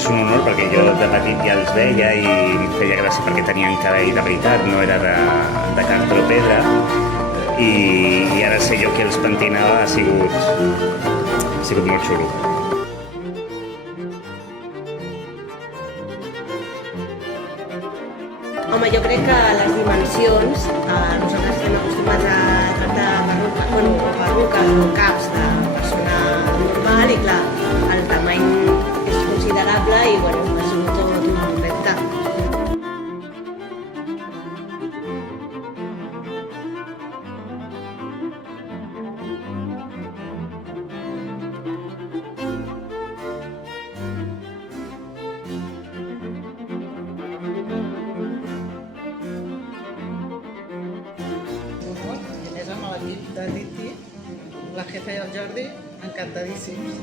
és un honor perquè jo de petit ja els veia i em feia gràcia perquè tenien cabell de veritat, no era de cartró o pedra, i ara ser jo qui els pentinava ha sigut molt xulo. Home, jo crec que les dimensions, nosaltres estem acostumats a tractar perruques o caps de persona normal i clar, el tamany és considerable i bueno, ha sigut tot un repte. I a més amb l'equip de Titi, la Jefa i el Jordi, encantadíssims.